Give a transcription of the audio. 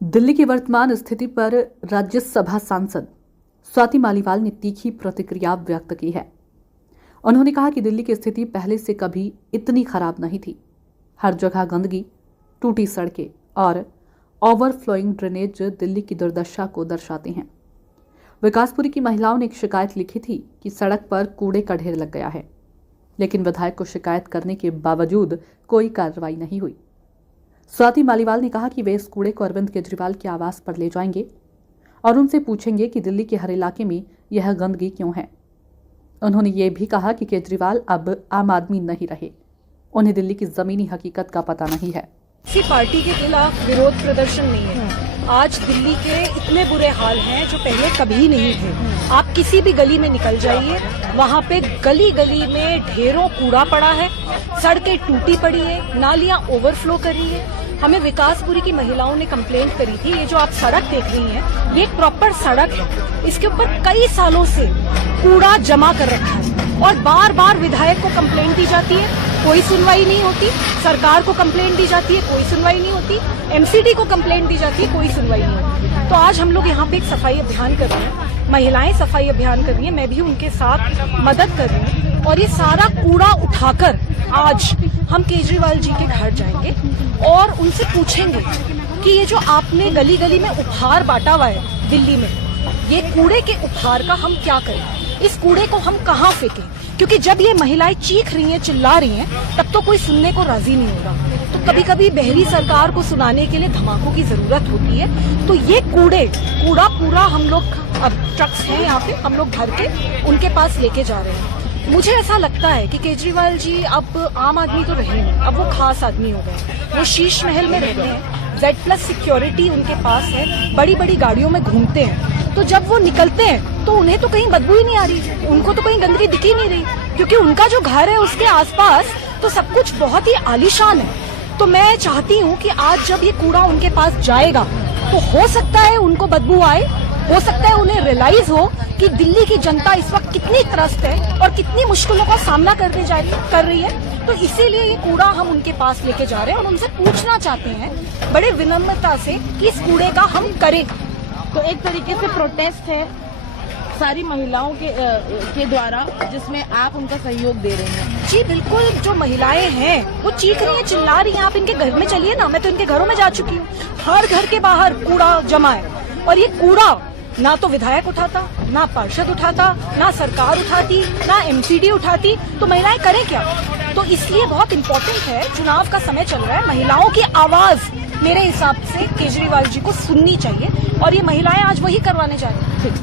दिल्ली की वर्तमान स्थिति पर राज्यसभा सांसद स्वाति मालीवाल ने तीखी प्रतिक्रिया व्यक्त की है। उन्होंने कहा कि दिल्ली की स्थिति पहले से कभी इतनी खराब नहीं थी। हर जगह गंदगी, टूटी सड़कें और ओवरफ्लोइंग ड्रेनेज दिल्ली की दुर्दशा को दर्शाते हैं। विकासपुरी की महिलाओं ने एक शिकायत लिखी थी कि सड़क पर कूड़े का ढेर लग गया है, लेकिन विधायक को शिकायत करने के बावजूद कोई कार्रवाई नहीं हुई। स्वाति मालीवाल ने कहा कि वे इस कूड़े को अरविंद केजरीवाल के आवास पर ले जाएंगे और उनसे पूछेंगे कि दिल्ली के हर इलाके में यह गंदगी क्यों है। उन्होंने ये भी कहा कि केजरीवाल अब आम आदमी नहीं रहे, उन्हें दिल्ली की जमीनी हकीकत का पता नहीं है। किसी पार्टी के खिलाफ विरोध प्रदर्शन नहीं है। आज दिल्ली के इतने बुरे हाल हैं जो पहले कभी नहीं थे। आप किसी भी गली में निकल जाइए, वहाँ पे गली गली में ढेरों कूड़ा पड़ा है, सड़कें टूटी पड़ी है, नालियाँ ओवरफ्लो कर रही है। हमें विकासपुरी की महिलाओं ने कंप्लेंट करी थी, ये जो आप सड़क देख रही हैं, ये एक प्रॉपर सड़क है, इसके ऊपर कई सालों से कूड़ा जमा कर रखा है और बार बार विधायक को कंप्लेंट दी जाती है, कोई सुनवाई नहीं होती। सरकार को कंप्लेंट दी जाती है, कोई सुनवाई नहीं होती। एमसीडी को कंप्लेंट दी जाती है, कोई सुनवाई नहीं होती। तो आज हम लोग यहाँ पे एक सफाई अभियान कर रहे हैं, महिलाएं सफाई अभियान कर रही हैं, मैं भी उनके साथ मदद कर रही हूँ और ये सारा कूड़ा उठाकर आज हम केजरीवाल जी के घर जाएंगे और उनसे पूछेंगे कि ये जो आपने गली गली में उपहार बांटा हुआ है दिल्ली में, ये कूड़े के उपहार का हम क्या करें, इस कूड़े को हम कहाँ फेंकें। क्योंकि जब ये महिलाएं चीख रही हैं, चिल्ला रही हैं, तब तो कोई सुनने को राजी नहीं होगा। तो कभी कभी बहरी सरकार को सुनाने के लिए धमाकों की जरूरत होती है। तो ये कूड़ा पूरा हम लोग, अब ट्रक्स हैं यहाँ पे, हम लोग भर के उनके पास लेके जा रहे हैं। मुझे ऐसा लगता है कि केजरीवाल जी अब आम आदमी तो रहे नहीं, अब वो खास आदमी हो गए। वो शीश महल में रहते हैं, Z+ सिक्योरिटी उनके पास है, बड़ी बड़ी गाड़ियों में घूमते हैं। तो जब वो निकलते हैं तो उन्हें तो कहीं बदबू ही नहीं आ रही, उनको तो कहीं गंदगी दिख ही नहीं रही, क्योंकि उनका जो घर है उसके आसपास तो सब कुछ बहुत ही आलीशान है। तो मैं चाहती हूँ कि आज जब ये कूड़ा उनके पास जाएगा तो हो सकता है उनको बदबू आए, हो सकता है उन्हें रियलाइज हो कि दिल्ली की जनता इस वक्त कितनी त्रस्त है और कितनी मुश्किलों का सामना कर रही है। तो इसीलिए ये कूड़ा हम उनके पास लेके जा रहे हैं और उनसे पूछना चाहते हैं बड़े विनम्रता से कि इस कूड़े का हम करें। तो एक तरीके से प्रोटेस्ट है सारी महिलाओं के द्वारा, जिसमें आप उनका सहयोग दे रहे हैं। जी बिल्कुल, जो महिलाएं हैं वो चीख रही हैं, चिल्ला रही हैं। आप इनके घर में चलिए ना, मैं तो इनके घरों में जा चुकी हूँ। हर घर के बाहर कूड़ा जमा है और ये कूड़ा ना तो विधायक उठाता, ना पार्षद उठाता, ना सरकार उठाती, ना एमसीडी उठाती। तो महिलाएं करें क्या? तो इसलिए बहुत इम्पोर्टेंट है, चुनाव का समय चल रहा है, महिलाओं की आवाज मेरे हिसाब से केजरीवाल जी को सुननी चाहिए और ये महिलाएं आज वही करवाने जा रही हैं।